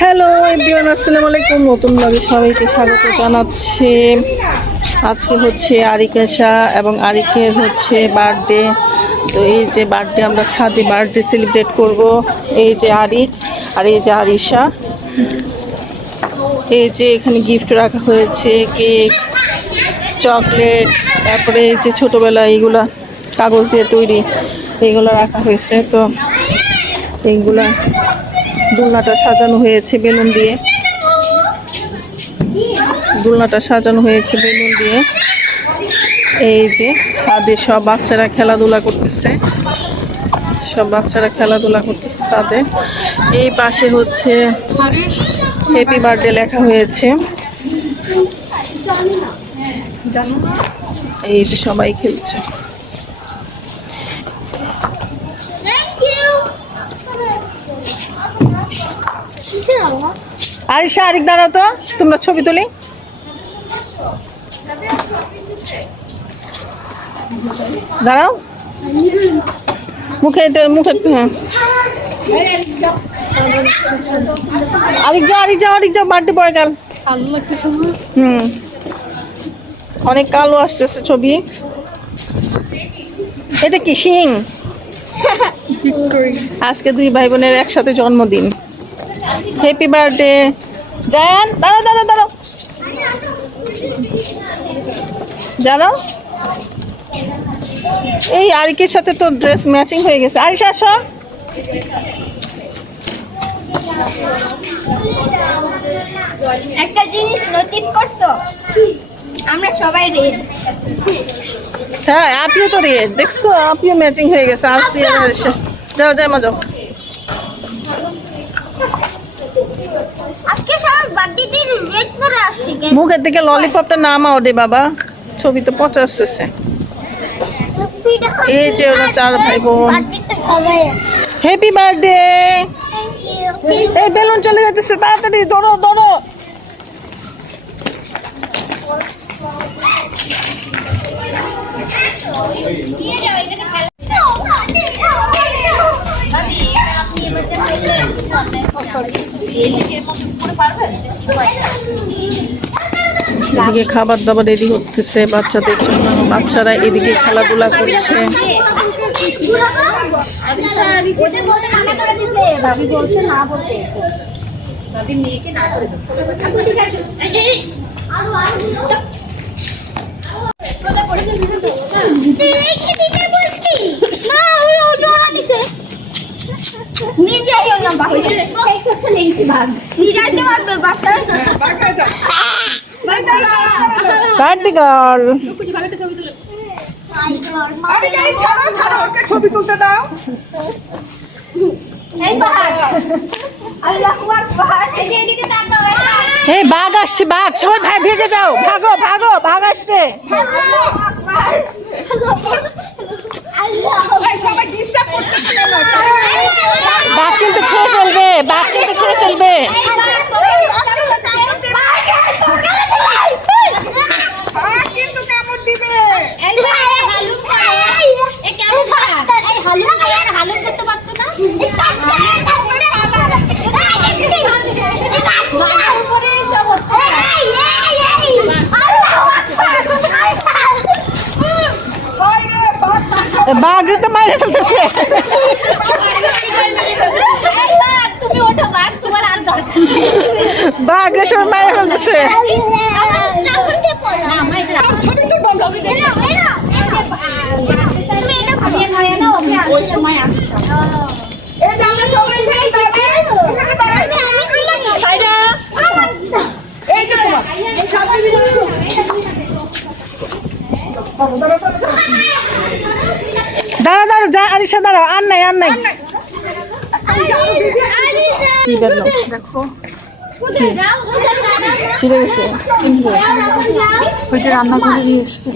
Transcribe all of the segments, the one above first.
Hello everyone আসসালামু আলাইকুম। নতুন ব্লগে সবাইকে স্বাগত জানাচ্ছি। আজকে হচ্ছে আরিকেশা এবং আরিকের হচ্ছে বার্থডে তো এই যে বার্থডে আমরা ছাদে বার্থডে সেলিব্রেট করব। এই যে আরিক আর এই যে আরিশা। এই যে এখানে গিফট রাখা হয়েছে কেক চকলেট তারপরে এই যে ছোটোবেলা এইগুলা কাগজ দিয়ে তৈরি। এইগুলো রাখা হয়েছে, তো এইগুলা দোলনাটা সাজানো হয়েছে বেলুন দিয়ে। দোলনাটা সাজানো হয়েছে বেলুন দিয়ে। এই যে ছাদে সব বাচ্চারা খেলাধুলা করতেছে। সব বাচ্চারা খেলাধুলা করতেছে ছাদে। এই পাশে হচ্ছে হ্যাপি বার্থডে লেখা হয়েছে। এই যে সবাই খেলছে। আরিশা আরিক দাঁড়াও তো তোমরা ছবি তুলি। দাঁড়াও। মুখে এটা- মুখে হ্যাঁ। আরিক যাও আরিক যাও আরিক যাও বার্থডে বয় গাল। হুম। অনেক কালো আসতেছে ছবি। এটা কি সিং? আজকে দুই ভাই বোনের একসাথে জন্মদিন। হ্যাপি বার্থডে জায়ান দাঁড়াও দাঁড়াও দাঁড়াও। জানো এই আরিকের সাথে তো ড্রেস ম্যাচিং হয়ে গেছে। আরিশ আসো। একটা জিনিস নোটিস করছ? আমরা সবাই রেড হ্যাঁ আপনিও তো রে দেখছ আপনিও ম্যাচিং হয়ে গেছে আপনি। যাও যাও মা যাও আজকে সবার বার্থডে দিন রেড পরে আসছি কেন মুখের দিকে ললিপপটা নামাও রে বাবা। ছবি তো পচা আসতেছে। এই যে ওরা চার ভাই বোন। হ্যাপি বার্থডে এই বেলুন চলে যাচ্ছে তাড়াতাড়ি দৌড়ো দৌড়ো এদিকে খাবার দাবার রেডি হতেছে বাচ্চাদের জন্য। বাচ্চারা এদিকে খেলাধুলা করছে মানা করে দিছে ভাবি বলছে না বলতে ভাবি মেয়েকে না করে আরও আরও ছোট্ট ভাগ। পারবে ছবি তুলতে দাও। এই বাঘ আসছে বাঘ সবাই ভাই ভেগে যাও। ভাগো ভাগো বাঘ আসছে। কেন? কিন্তু খেয়ে ফেলবে বাঘ কিন্তু খেয়ে ফেলবে। হ্যাঁ কিন্তু কামড় দিবে হয় রে বাদ এ, বাঘ তো মারে ফেলতেছে। বাঘ এসব মারে ফেলতেছে। ওই সময় এই দাঁড়া দাঁড়া যা আরিসা দাঁড়াও আর নাই আর নাই। কি বেরলো? দেখো ছিঁড়ে গেছে। ওই যে রান্না করে নিয়ে এসছে।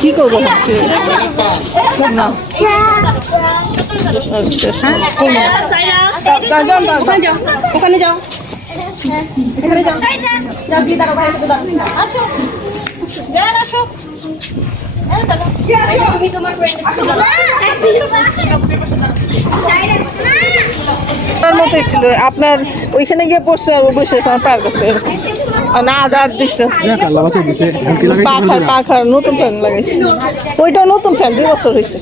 কি করব? হ্যাঁ আসো। তুমি তোমার আপনার মতোই ছিল। আপনার ওইখানে গিয়ে পড়ছে আর বসে আছে আমার পার কাছে। না ডিস্টেন্স পাখার পাখার নতুন ফ্যান লাগাইছে। ওইটা নতুন ফ্যান দুই বছর হয়েছে।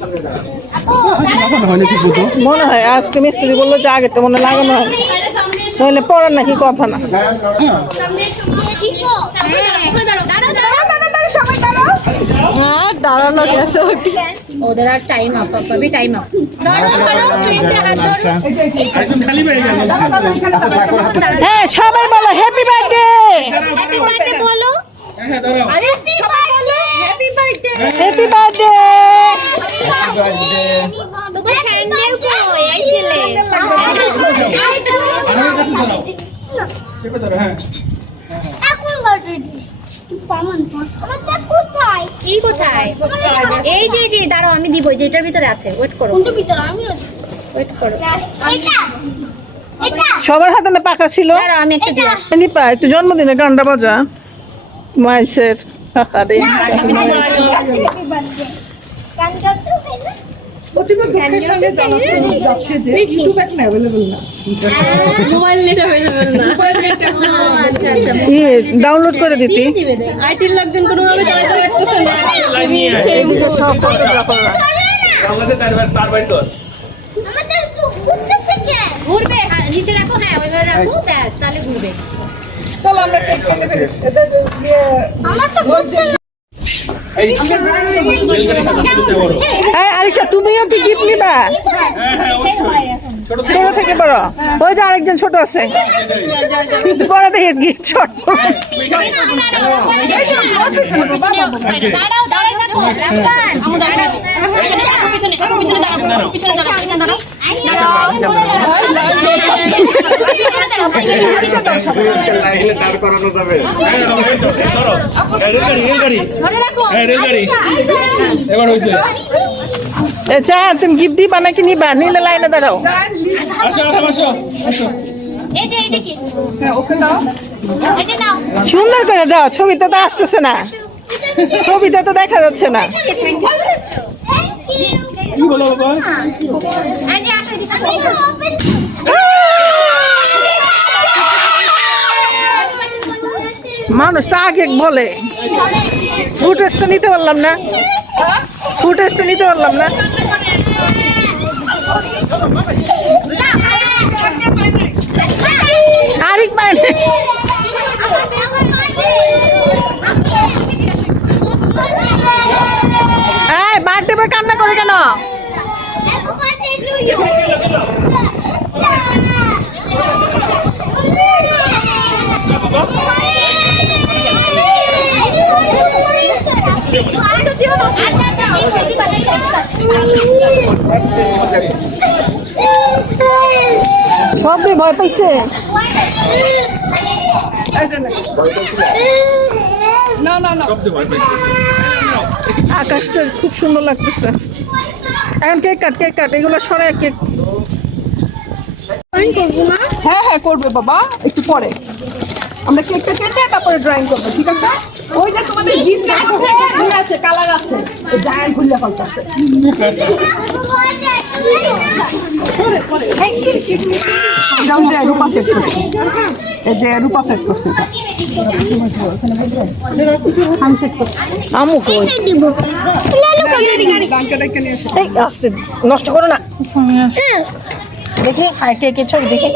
মনে হয় আজকে মিস্ত্রি বলল যে আগেরটা মনে হয় লাগানো হয়। তাহলে পড়ার নাকি কথা না। হ্যাঁ দাঁড়ানো গেছে ওদের আর টাইম আপ পাবি টাইম আপ হ্যাঁ সবাই বলো হ্যাপি বার্থডে হ্যাপি বার্থডে বলো happy birthday happy birthday happy birthday তোমার স্যান্ডেল কই এই ছেলে এখন বার্থডে কি কোথায় এই যে এই যে দাঁড়াও আমি দিব এই যে এটার ভিতরে আছে ওয়েট করো কোনটা ভিতরে আমিও ওয়েট করো এটা এটা সবার হাতে না পাখা ছিল আমি একটা দিয়ে আসি নিপা একটু জন্মদিনে গানটা বাজা মাইসের আরে মোবাইল নেট অ্যাভেলেবল না। আচ্ছা আচ্ছা ডাউনলোড করে দিতি। আইটির লোকজন কোনোভাবে চালাতে পারতেছে না। এদিকে সব ফটোগ্রাফাররা ঘুরবে হ্যাঁ, নিচে রাখো হ্যাঁ ওইভাবে রাখো ব্যাস তাহলে ঘুরবে। চলো আমরা কেক ফেলি আমার তো হ্যাঁ তুমিও কি গিফট নিবা? ছোট থেকে বড়। ওই যে আরেকজন ছোট আছে। বড় দেখিস গিফট ছোট এবার হয়েছে চা তুমি গিফট দিবা নাকি নিবা? নিলে লাইনে দাঁড়াও। সুন্দর করে দাও ছবিতে তো আসতেছে না। ছবিতে তো দেখা যাচ্ছে না। মানুষ তো আগে বলে। ফুটেজটা নিতে পারলাম না। ফুটেজটা নিতে পারলাম না। আরেক মাইন। বার্থডে বয় কান্না করে কেন? সব দিয়ে ভয় পাইছে? না না না। আকাশটা খুব সুন্দর লাগতেছে। এখন কেক কাট কেক কাট এগুলো সরাই কেক হ্যাঁ হ্যাঁ করবে বাবা একটু পরে। আমরা কেকটা কেটে তারপরে ড্রয়িং করব ঠিক আছে? ওই যে তোমাদের গিফট আছে কালার আছে। জায়ান্ট নষ্ট করো না। দেখি কে কে ছবি দেখি।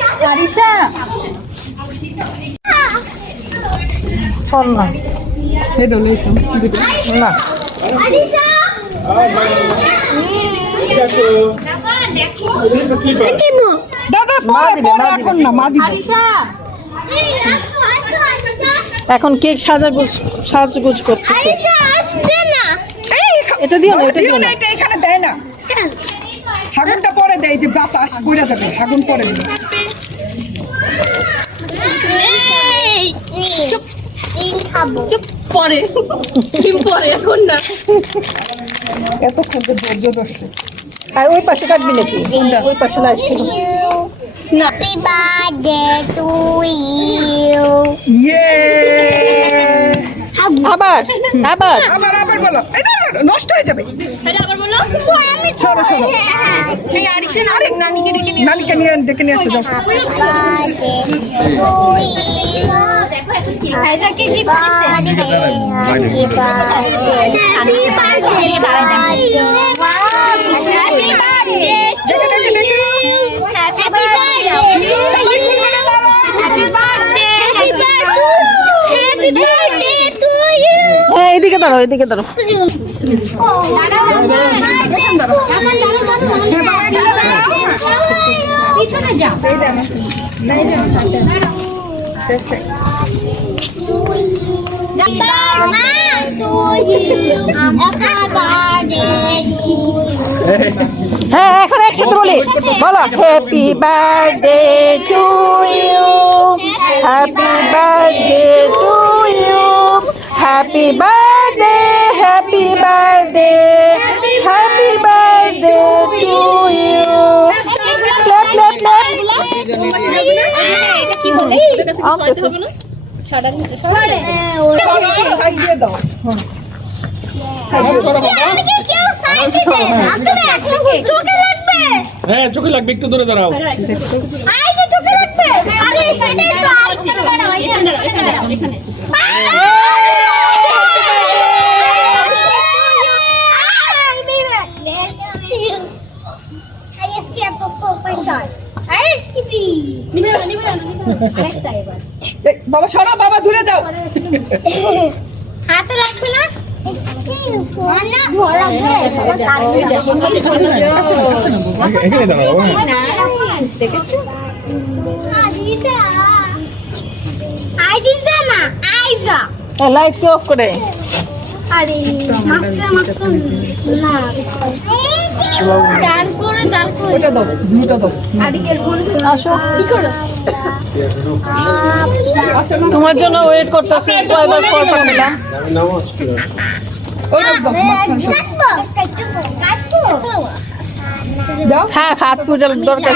চল না। না। দাদা এখন। না মা কেক সাজাগুজ সাজগুজ আসছে না। এটা দিও না, এটা দিও দিও না। না। এটা এখানে দেয় না। হাগুনটা পরে দেয় যে বাতাস পড়ে যাবে হাগুন পরে দিবে। চুপ। খাব। চুপ পরে। পরে এখন না। এতক্ষণ তো ধৈর্য ধরছে। আর ওই পাশে কাটবি নাকি ওই পাশে লাইট ছিল Happy birthday to you. ইয়ে How আবার আবার আবার আবার বলো নষ্ট হয়ে যাবে শোনো শোনো আরে নানিকে নিয়ে ডেকে নিয়ে আসো যাও হ্যাঁ এদিকে দাঁড়াও এদিকে দাঁড়াও পিছনে যাও হ্যাঁ এখন একসাথে বলি। বলো happy birthday to you happy birthday to you happy birthday happy birthday happy birthday to you clap clap clap হ্যাঁ চোখে লাগবে? একটু দূরে দাঁড়াও। আরেকটা এবার এই, বাবা সরা বাবা দূরে যাও হাতে রাখবে না লাইট কে অফ করে আরে মাস্টার মাস্টার না দাঁড় করে দাঁড় করে ওটা দাও ব্লুটা দাও আদিকের বন্ধু আসো কি করো তোমার জন্য ওয়েট করতেছি কয়বার পর হ্যাঁ হাত পুজার দরকার।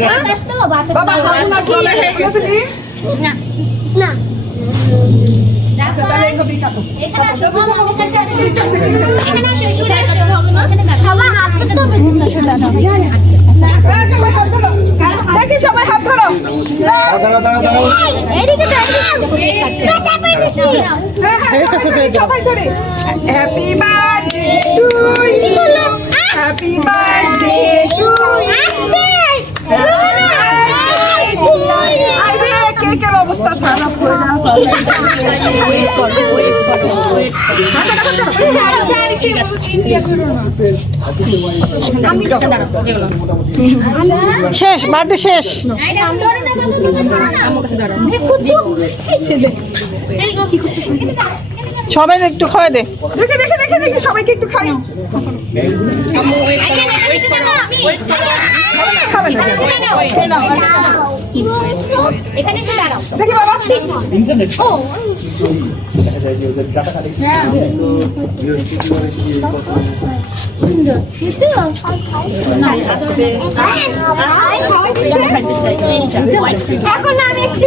না বাবা না হয়ে গেছে। নি? দেখি সবাই হাত ধরো। সবাই- সবাই ধরে। Happy birthday to you happy birthday to আরে অবস্থা খারাপ হয়ে শেষ বার্থডে শেষ। সবাই একটু খাওয়াই দে। দেখে দেখে দেখে দেখে সবাইকে একটু খাই। খাবে না। এখানে এসে দাঁড়াও দেখি বাবা। কিছু? এখন আমি একটু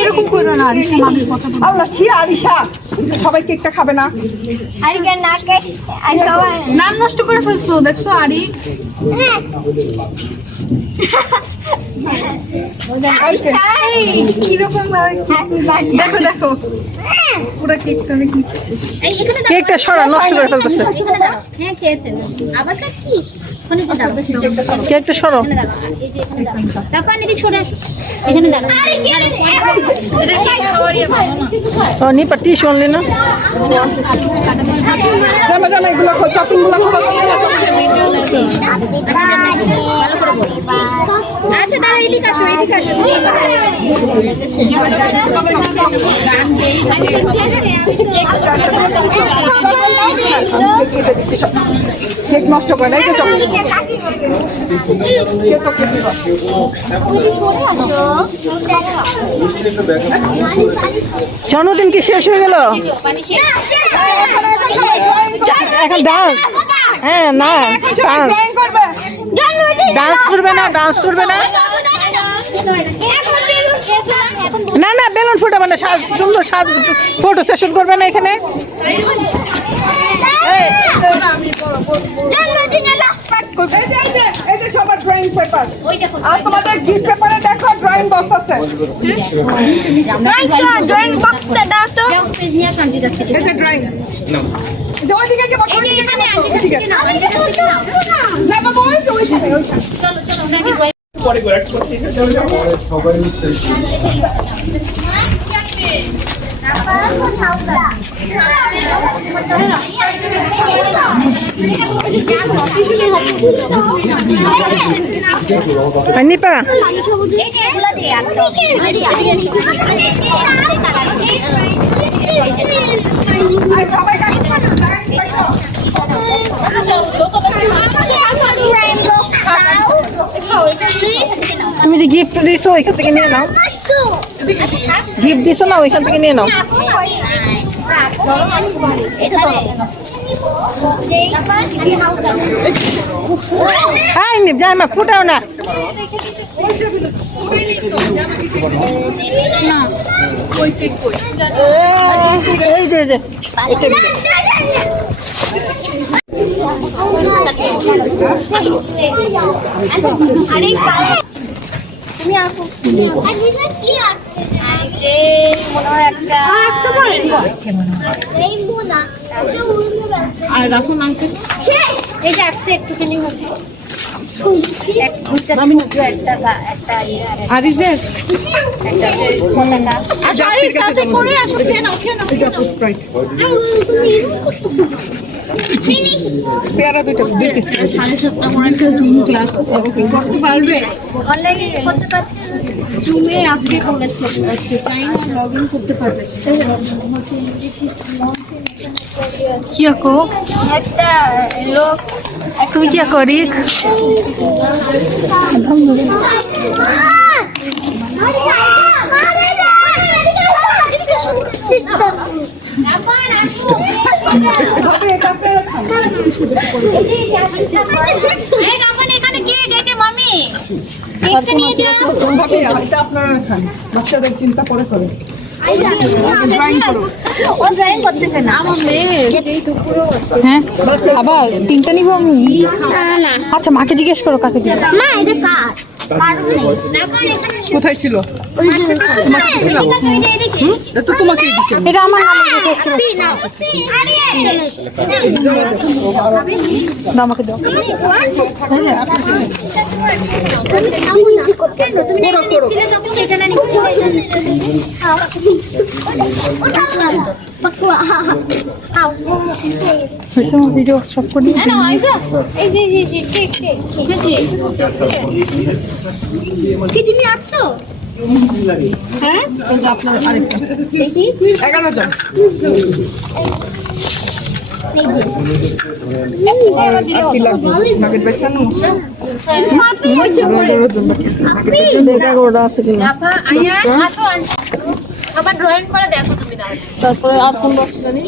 এরকম করো না আরিশা মানুষ কথা আল্লাহ ছি আরিশা। সবাই কেকটা খাবে না। আরিকা নাকে নাম নষ্ট করে ফেলছো দেখছ আরি? এই, দেখো দেখো। পুরো কেকটা নাকি। কেকটা সরা নষ্ট করে ফেলতেছে। হ্যাঁ খেয়েছে। আবার খাচ্ছিস? ওখানে একটু সরো। তারপর এদিকে সরে আসো। এখানে দাঁড়াও। কেক না। টিস্যু আনলি না? আচ্ছা দাঁড়া এদিকে আসো আসো। কেক নষ্ট করে নাই তো চকলেট কে চকলেট দিবা জন্মদিন কি শেষ হয়ে গেল? এখন ডান্স হ্যাঁ না ডান্স ডান্স করবে না ডান্স করবে না? না না, বেলুন ফুটাবে না সাজ- সুন্দর সাজ ফটো সেশন করবে না এখানে? এই, যে এই যে এই যে সবার ড্রয়িং পেপার আর তোমাদের গিফট পেপারে দেখো ড্রয়িং বক্স আছে ড্রয়িং বক্সটা দাও তো এই যে ড্রয়িং সবাই কাজ করো, drawing দেখো। তুমি যে গিফট দিছো ওইখান থেকে নিয়ে নাও গিফট দিছো না ওইখান থেকে নিয়ে নাও হাই নিপ যাই মা ফুটাও না। এই যে এই দিও। আরে তুমি আঁকো যে মনে হয় একটা rainbow আছে মনে হয়। আর রাখুন আঙ্কেল এই যে আসছে একটুখানি হবে ইয়ে আর হচ্ছে। পেয়ারা দুইটা দুই পিস সাড়ে সাতটা একটা জুম ক্লাস করতে পারবে অনলাইনে করতে পারছেন জুমে আজকে করেছে। আজকে চাই না লগ ইন করতে পারবে। কি আকো? একটা লোক তুমি কি আকো রিক? বাচ্চাদের চিন্তা করে করে আবার তিনটা নিব আমি? আচ্ছা মাকে জিজ্ঞেস করো কাকে দিবে। কোথায় ছিল এদিকে এটা তো আমার আমাকে দাও ভিডিও সব করে কি তুমি আসছো? হ্যাঁ? এগারো জন আছে। কিনা? আয়া আসো। আবার ড্রয়িং করে দেখো তুমি তারপরে আর কোন বাচ্চা জানি?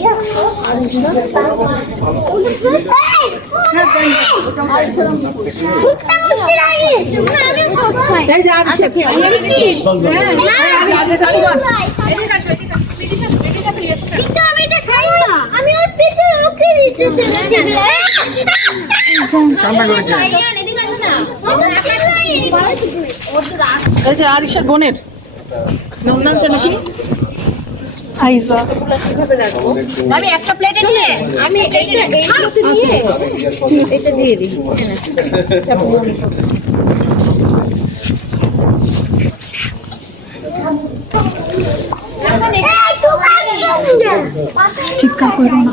এই আর সে আমি ওর পিছে ওকে দিতে কান্না করে এই যে আরিশার বোনের। নাম নাম কেন কি আমি একটা প্লেটে নিয়ে আমি এইটা এইটাতে নিয়ে এটা দিয়ে দিই। চিৎকার করো না।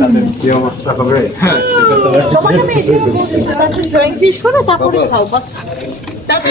তাদের কি অবস্থা হবে তোমাকে ড্রয়িং ফিস করো তারপরে খাও বাস। তাতে